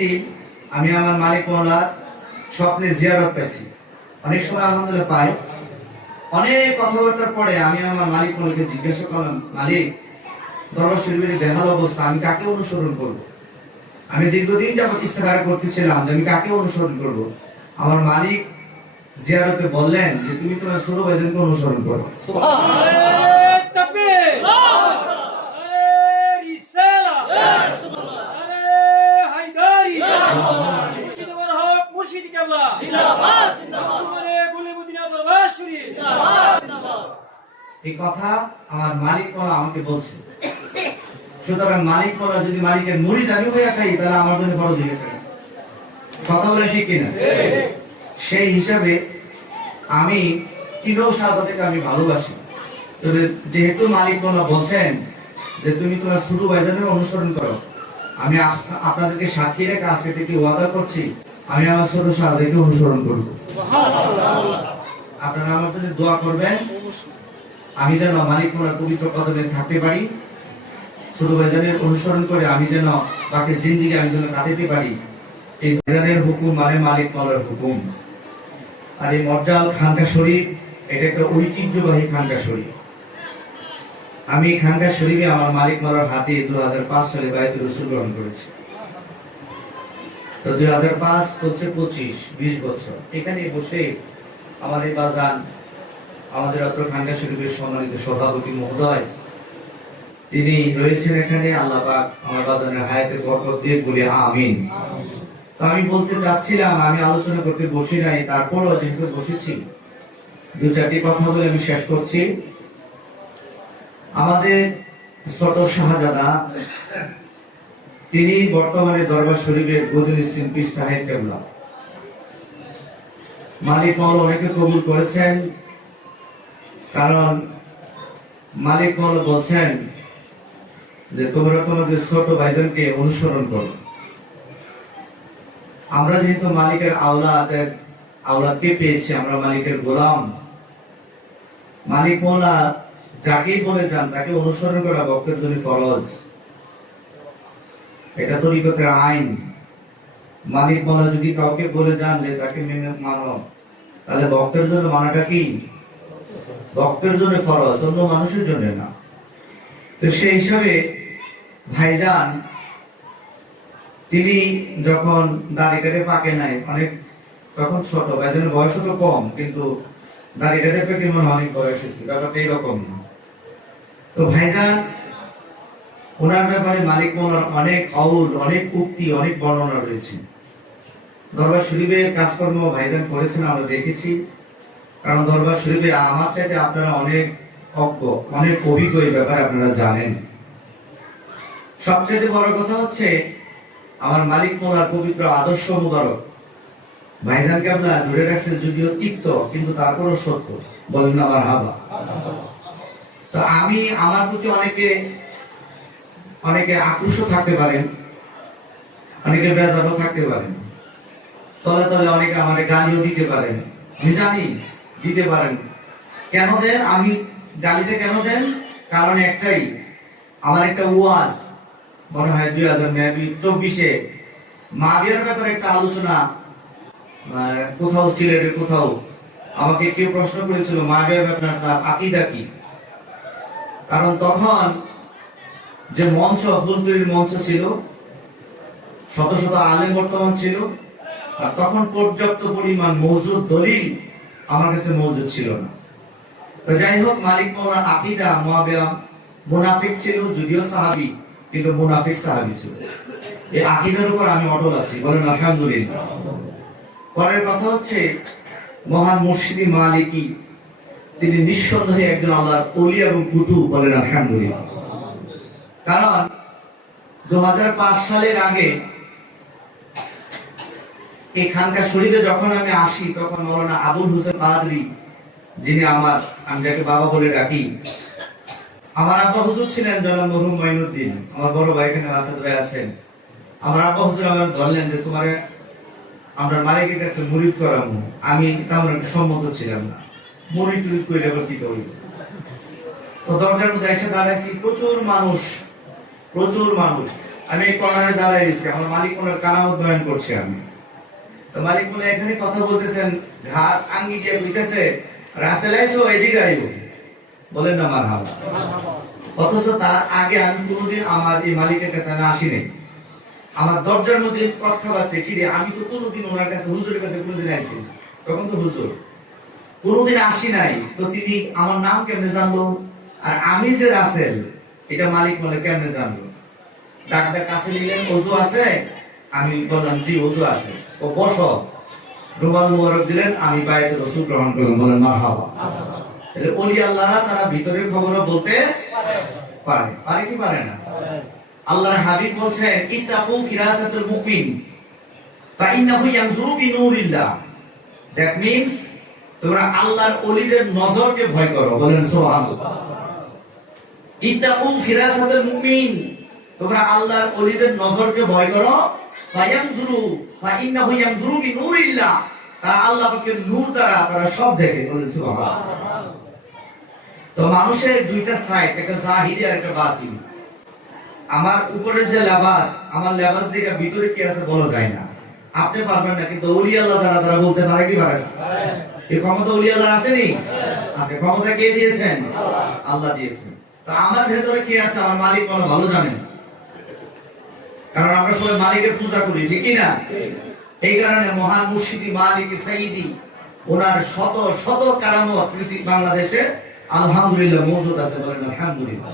দিন আমি আমার মালিক মওলার স্বপ্নে জিয়ারত পাইছি। অনেক সময় আলহামদুলিল্লাহ পাই। অনেক কথাবার্তার পরে আমি আমার মালিক মওলাকে জিজ্ঞাসা করলাম, মালিক, দরবার শরীফের বেহাল অবস্থা, আমি কাকে অনুসরণ করব? আমি দীর্ঘদিন যাবত ইস্তেখারা করতেছিলাম যে আমি কাকে অনুসরণ করব। আমার মালিক জিয়ারতে বললেন যে তুমি তোমার ছোট ভাইদেরকে অনুসরণ করো। এই কথা আমার মালিক মওলা আমাকে বলছে। সুতরাং মালিক মওলা যদি মালিকের মুরিদ আমি হয়ে থাকি তাহলে আমার জন্য ফরজ হয়ে গেছে। কথা বলে ঠিক কিনা? সেই হিসাবে আমি তিনও শাহজাদেকে আমি ভালোবাসি। তবে যেহেতু মালিক মওলা বলছেন যে তুমি তোমার ছোট ভাইজানের অনুসরণ করো, আমি আপনাদেরকে সাক্ষী রেখে আজকে থেকে ওয়াদা করছি আমি আমার ছোট শাহজাদেকে অনুসরণ করব। আপনারা আমার জন্য দোয়া করবেন, আমি যেন মালিক মওলার পবিত্র কদমে থাকতে পারি, ছোট ভাইজানের অনুসরণ করে আমি যেন বাকি জিন্দেগি আমি যেন কাটাতে পারি। এই ভাইজানের হুকুম মানে মালিক মওলার হুকুম। আর এই মর্যাল খানকা শরীফ এটা একটা ঐতিহ্যবাহী খানকা শরীফ। আমি খানকা শরীফে আমার মালিক মওলার হাতে 2005 সালে বায়াতুর রাসূল গ্রহণ করেছি। তো 2005 চলছে 20 বছর। এখানে বসে আমাদের বাজান, আমাদের অত্র খানকা শরীফের সম্মানিত সভাপতি মহোদয় তিনি রয়েছেন এখানে। আল্লাহ পাক আমার বাজানের হায়াতে বরকত দিয়ে বলে আমিন। তো আমি বলতে চাচ্ছিলাম, আমি আলোচনা করতে বসি নাই, তারপরও যেহেতু বসেছি দু চারটি কথা বলে আমি শেষ করছি। আমাদের ছোট শাহজাদা তিনি বর্তমানে দরবার শরীফের গদিনিসিন পীর সাহেব কেবলা। মালিক মওলা অনেকে কবুল করেছেন, কারণ মালিক মওলা বলছেন যে তোমরা তোমাদের ছোট ভাইজানকে অনুসরণ করো। আমরা যেহেতু মালিকের আওলাদকে পেয়েছি, আমরা মালিকের গোলাম। মালিক মওলা যাকেই বলে যান তাকে অনুসরণ করা ভক্তের জন্য ফরজ। এটা তরিকতের আইন। মালিক মওলা যদি কাউকে বলে যান যে তাকে মেনে মানো, তাহলে ভক্তের জন্য মানাটা কি? ভক্তের জন্য ফরজ, অন্য মানুষের জন্য না। তো সেই হিসাবে ভাইজান তিনি যখন দাড়ি কাটে পাকে নাই, অনেক তখন ছোট, ভাইজানের বয়স তো কম, কিন্তু দাড়ি কাটে পেকে মনে অনেক বয়স এসেছে, ব্যাপারটা এইরকম। তো ভাইজান ওনার ব্যাপারে মালিক মওলার অনেক কওল, অনেক উক্তি, অনেক বর্ণনা রয়েছে। দরবার শরীফে কাজকর্ম ভাইজান করেছেন, আমরা দেখেছি। কারণ দরবার শরীফে আমার চাইতে আপনারা অনেক অজ্ঞ, অনেক অভিজ্ঞ এই ব্যাপারে আপনারা জানেন। সবচেয়ে বড় কথা হচ্ছে আমার মালিক মওলার পবিত্র আদর্শ মুবারক ভাইজানকে আপনারা ধরে রাখছেন, যদিও তিক্ত কিন্তু তারপরও সত্য। বলেন না মারহাবা। তো আমি আমার প্রতি অনেকে আকৃষ্ট থাকতে পারেন, অনেকে বেজারও থাকতে পারেন, তলে তলে অনেকে আমার গালিও দিতে পারেন। আমি জানি দিতে পারেন। কেন দেন? আমি গালিটা কেন দেন? কারণ একটাই, আমার একটা ওয়াজ মনে হয় 2024-এ মা বিয়ার ব্যাপারে একটা আলোচনা কোথাও সিলেটে কোথাও আমাকে কেউ প্রশ্ন করেছিল মা বিয়ার ব্যাপারে আপনার আকীদা কি। কারণ তখন যে মঞ্চ, ফুলতলির মঞ্চ ছিল, শত শত আলেম বর্তমান ছিল, আর তখন পর্যাপ্ত পরিমাণ মওজুদ দলিল আমার কাছে মওজুদ ছিল না। তো যাই হোক, মালিক মওলার আকীদা মুআবিয়া মুনাফিক ছিল, যদিও সাহাবী, কিন্তু মুনাফিক সাহাবী ছিল। এই আকীদার উপর আমি অটল আছি। বলেন আলহামদুলিল্লাহ। পরের কথা হচ্ছে মহান মুর্শিদি মালিকি তিনি নিঃসন্দেহে একজন আল্লাহর ওলি এবং কুতুব। বলেন আলহামদুলিল্লাহ। কারণ 2005 সালের আগে এই খানকা শরীফে যখন আমি আসি, তখন মাওলানা আবুল হোসেন কাদরি, যিনি আমি যাকে বাবা বলে ডাকি, আমার আব্বা হুজুর ছিলেন জনাব মরহুম মাইনুদ্দিন। আমার বড় ভাই এখানে আসাদ ভাই আছেন। আমার আব্বা হুজুর আমার ধরলেন যে তোমারে আমরা মালিকের কাছে মুরিদ করাবো। আমি তেমন একটা সম্মত ছিলাম না, মুরিদ টুরিদ করে আবার কি করি। তো দরজার মধ্যে এসে দাঁড়াইছি, প্রচুর মানুষ। আমি এই কর্নারে দাঁড়ায় রয়েছি, আমার মালিক ওনার কারামত বয়ান করছি আমি। তো মালিক বলে এখানে কথা বলতেছেন, ঘাট আঙ্গি দিয়ে কইতেছে রাসেল আইসো এদিকে আইবো, বলেন না মারহাবা। অথচ তার আগে আমি কোনোদিন আমার এই মালিকের কাছে আমি আসি নাই। আমার দরজার মধ্যে কথা বাজছে, কি রে আমি তো কোনোদিন ওনার কাছে হুজুরের কাছে কোনোদিন আইছি, তখন তো হুজুর কোনোদিন আসি নাই, তো তিনি আমার নাম কেমনে জানলো, আর আমি যে রাসেল এটা মালিক বলে কেমনে জানলো। ডাক্তার কাছে নিলেন, ওযু আছে? আমি বললাম জি ওযু আছে। ও বসো, রুমাল মুবারক দিলেন, আমি বায়াতুর রাসূল গ্রহণ করলাম, বলেন মারহাবা। তাহলে ওলি আল্লাহরা তারা ভিতরের খবরও বলতে পারে, পারে কি পারে না? আল্লাহর হাবিব বলছেন ইত্তাকু ফিরাসাতুল মুমিন ফা ইন্নাহু ইয়ানজুরু বিনুরিল্লাহ। দ্যাট মিন্স তোমরা আল্লাহর ওলিদের নজরকে ভয় করো, বলেন সুবহানাল্লাহ। ইত্তাকু ফিরাসাতুল মুমিন, তোমরা আল্লাহর ওলিদের নজরকে ভয় করো। ফা ইয়ানজুরু ফা ইন্নাহু ইয়ানজুরু বিনুরিল্লাহ, তারা আল্লাহ পাকের নূর দ্বারা তারা সব দেখে, বলেন সুবহানাল্লাহ। তো মানুষের দুইটা সাইড, একটা জাহিরি আর একটা বাতিনি। আমার উপরে যে লেবাস, আমার লেবাস দেখে ভিতরে কি আছে বলা যায় না, আপনি পারবেন না, কিন্তু ওলি আল্লাহ যারা তারা বলতে পারে কি পারে না? এই ক্ষমতা ওলি আল্লাহ আসেনি? আছে। ক্ষমতা কে দিয়েছেন? আল্লাহ দিয়েছেন। তো আমার ভেতরে কি আছে আমার মালিক বলা ভালো জানেন, কারণ আমরা সবাই মালিকের পূজা করি, ঠিক কি না? এই কারণে মহান মুর্শিদি মালিক সাইয়্যিদি ওনার শত শত কারামত বাংলাদেশে আলহামদুলিল্লাহ মওজুদ আছে, বলেন আলহামদুলিল্লাহ।